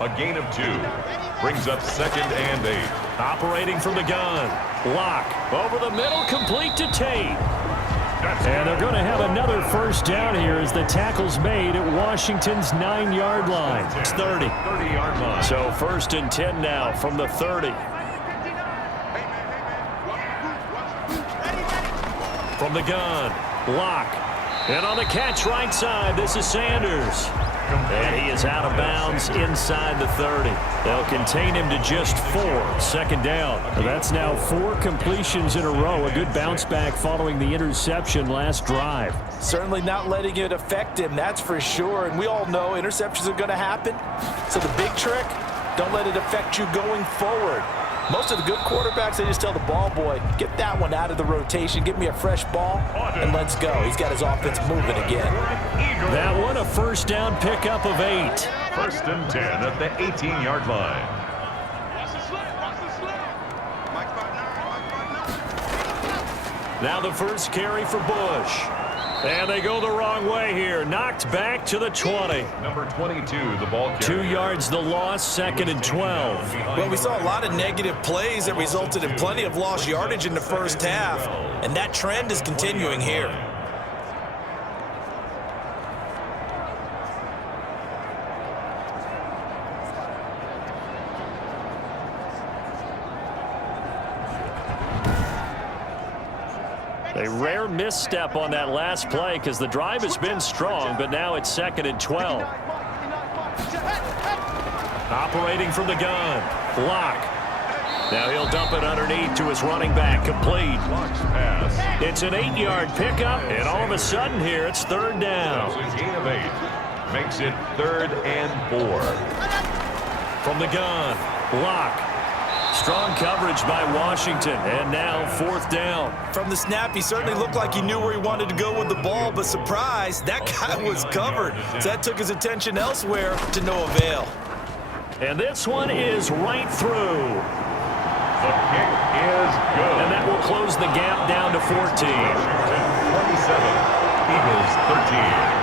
A gain of 2. Brings up second and 8. Operating from the gun. Lock over the middle, complete to Tate. And they're going to have another first down here as the tackle's made at Washington's 9-yard line. It's 30. 30-yard line. So first and 10 now from the 30. From the gun, Lock. And on the catch right side, this is Sanders. And he is out of bounds inside the 30. They'll contain him to just 4. Second down. That's now 4 completions in a row. A good bounce back following the interception last drive. Certainly not letting it affect him, that's for sure. And we all know interceptions are going to happen. So the big trick, don't let it affect you going forward. Most of the good quarterbacks, they just tell the ball boy, get that one out of the rotation, give me a fresh ball, and let's go. He's got his offense moving again. That one a first down pickup of 8. First and 10 at the 18-yard line. Now the first carry for Bush. And they go the wrong way here. Knocked back to the 20. Number 22, the ball carrier. 2 yards the loss, second and 12. Well, we saw a lot of negative plays that resulted in plenty of lost yardage in the first half, and that trend is continuing here. A rare misstep on that last play because the drive has been strong, but now it's second and 12. Operating from the gun, Lock. Now he'll dump it underneath to his running back, complete. Pass. It's an 8-yard pickup, and all of a sudden here it's third down. That's a gain of 8. Makes it 3rd and 4. From the gun, Lock. Strong coverage by Washington, and now 4th down. From the snap, he certainly looked like he knew where he wanted to go with the ball, but surprise, that guy was covered. So that took his attention elsewhere to no avail. And this one is right through. The kick is good. And that will close the gap down to 14. 27, Eagles 13.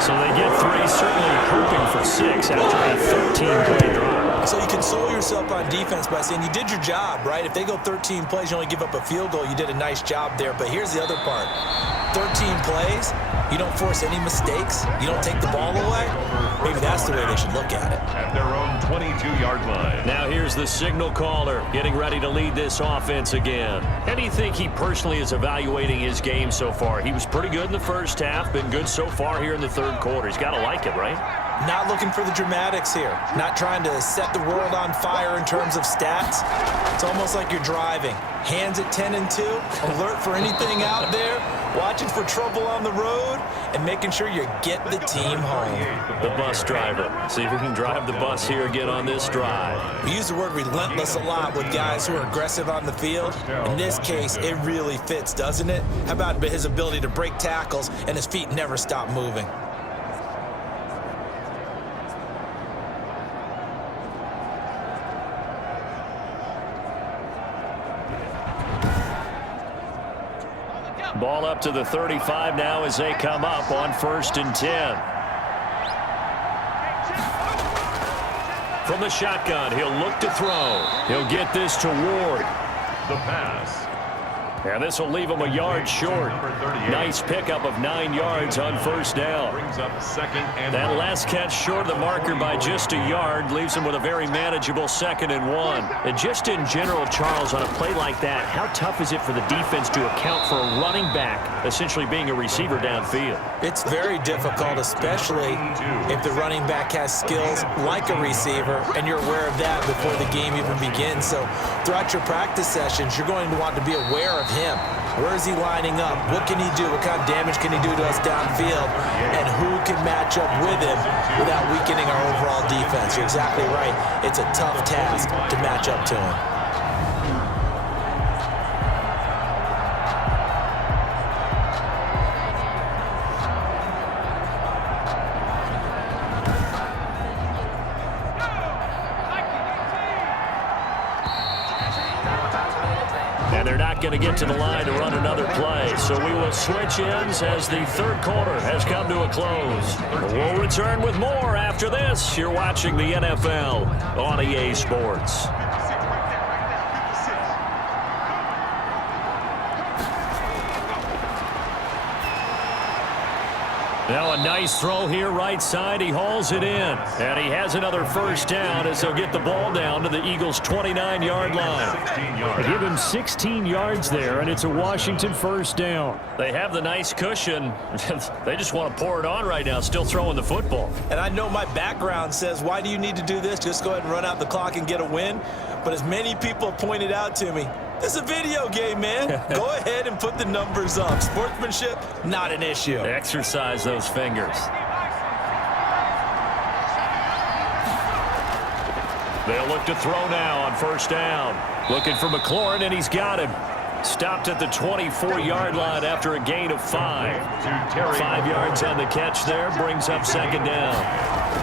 So they get 3, certainly hoping for 6 after a 13-play drive. So you console yourself on defense by saying you did your job, right? If they go 13 plays, you only give up a field goal, you did a nice job there. But here's the other part. 13 plays, you don't force any mistakes, you don't take the ball away. Maybe that's the way they should look at it. At their own 22-yard line. Now here's the signal caller getting ready to lead this offense again. How do you think he personally is evaluating his game so far? He was pretty good in the first half, been good so far here in the third quarter. He's got to like it, right? Not looking for the dramatics here. Not trying to set the world on fire in terms of stats. It's almost like you're driving. Hands at 10 and 2, alert for anything out there, watching for trouble on the road, and making sure you get the team home. The bus driver. See if he can drive the bus here again on this drive. We use the word relentless a lot with guys who are aggressive on the field. In this case, it really fits, doesn't it? How about his ability to break tackles and his feet never stop moving? Ball up to the 35 now as they come up on 1st and 10. From the shotgun, he'll look to throw. He'll get this to Ward. The pass. And this will leave him a yard short. Nice pickup of 9 yards on 1st down. Brings up 2nd and That 1. last catch short of the marker by just a yard leaves him with a very manageable 2nd and 1. And just in general, Charles, on a play like that, how tough is it for the defense to account for a running back essentially being a receiver downfield? It's very difficult, especially if the running back has skills like a receiver, and you're aware of that before the game even begins. So throughout your practice sessions, you're going to want to be aware of him. Where is he lining up? What can he do? What kind of damage can he do to us downfield? And who can match up with him without weakening our overall defense? You're exactly right. It's a tough task to match up to him. And they're not going to get to the line to run another play. So we will switch ends as the 3rd quarter has come to a close. We'll return with more after this. You're watching the NFL on EA Sports. Now a nice throw here right side. He hauls it in. And he has another 1st down as they'll get the ball down to the Eagles' 29-yard line. They give him 16 yards there, and it's a Washington 1st down. They have the nice cushion. They just want to pour it on right now, still throwing the football. And I know my background says, why do you need to do this? Just go ahead and run out the clock and get a win. But as many people pointed out to me, this is a video game, man. Go ahead and put the numbers up. Sportsmanship, not an issue. Exercise those fingers. They'll look to throw now on 1st down. Looking for McLaurin, and he's got him. Stopped at the 24-yard line after a gain of 5. 5 yards on the catch there. Brings up 2nd down.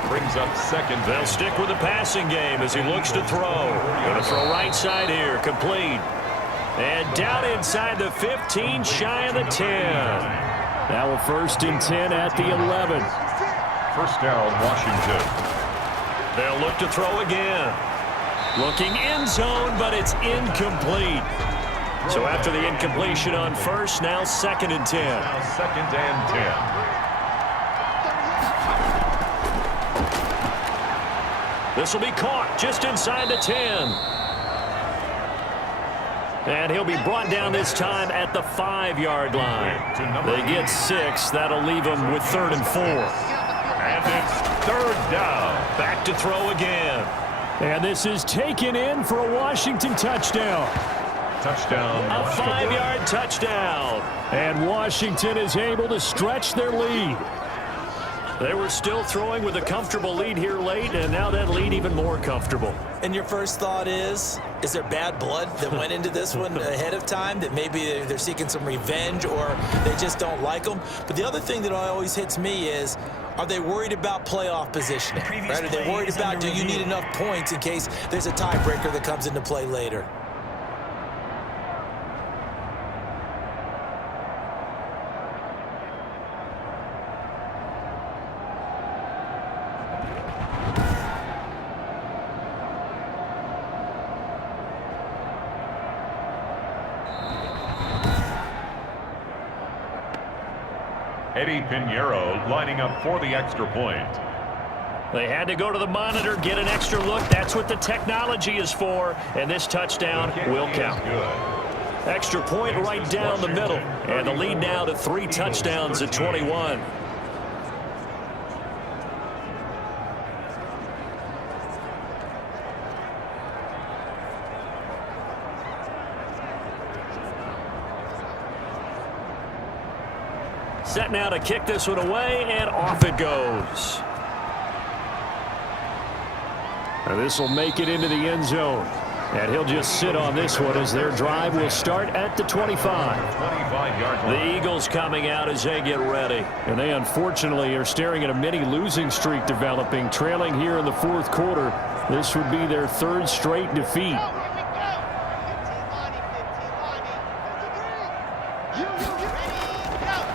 Brings up 2nd. They'll stick with the passing game as he looks to throw. Going to throw right side here. Complete. And down inside the 15, shy of the 10. Now a 1st and 10 at the 11. 1st down, Washington. They'll look to throw again. Looking end zone, but it's incomplete. So after the incompletion on 1st, now 2nd and 10. Now 2nd and 10. This will be caught just inside the 10. And he'll be brought down this time at the 5-yard line. They get 6. That'll leave them with 3rd and 4. And it's 3rd down. Back to throw again. And this is taken in for a Washington touchdown. Touchdown. A 5-yard touchdown. And Washington is able to stretch their lead. They were still throwing with a comfortable lead here late, and now that lead even more comfortable. And your first thought is there bad blood that went into this one ahead of time, that maybe they're seeking some revenge or they just don't like them? But the other thing that always hits me is, are they worried about playoff positioning? Right? Are they worried about, do you need enough points in case there's a tiebreaker that comes into play later? Eddie Pinheiro lining up for the extra point. They had to go to the monitor, get an extra look. That's what the technology is for. And this touchdown will count. Good. Extra point right down the middle. And the lead now to 3 touchdowns at 21. Set now to kick this one away, and off it goes. This will make it into the end zone. And he'll just sit on this one as their drive will start at the 25. 25-yard line. The Eagles coming out as they get ready. And they unfortunately are staring at a mini losing streak developing, trailing here in the fourth quarter. This would be their third straight defeat.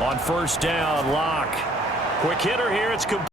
On first down, Locke. Quick hitter here. It's complete.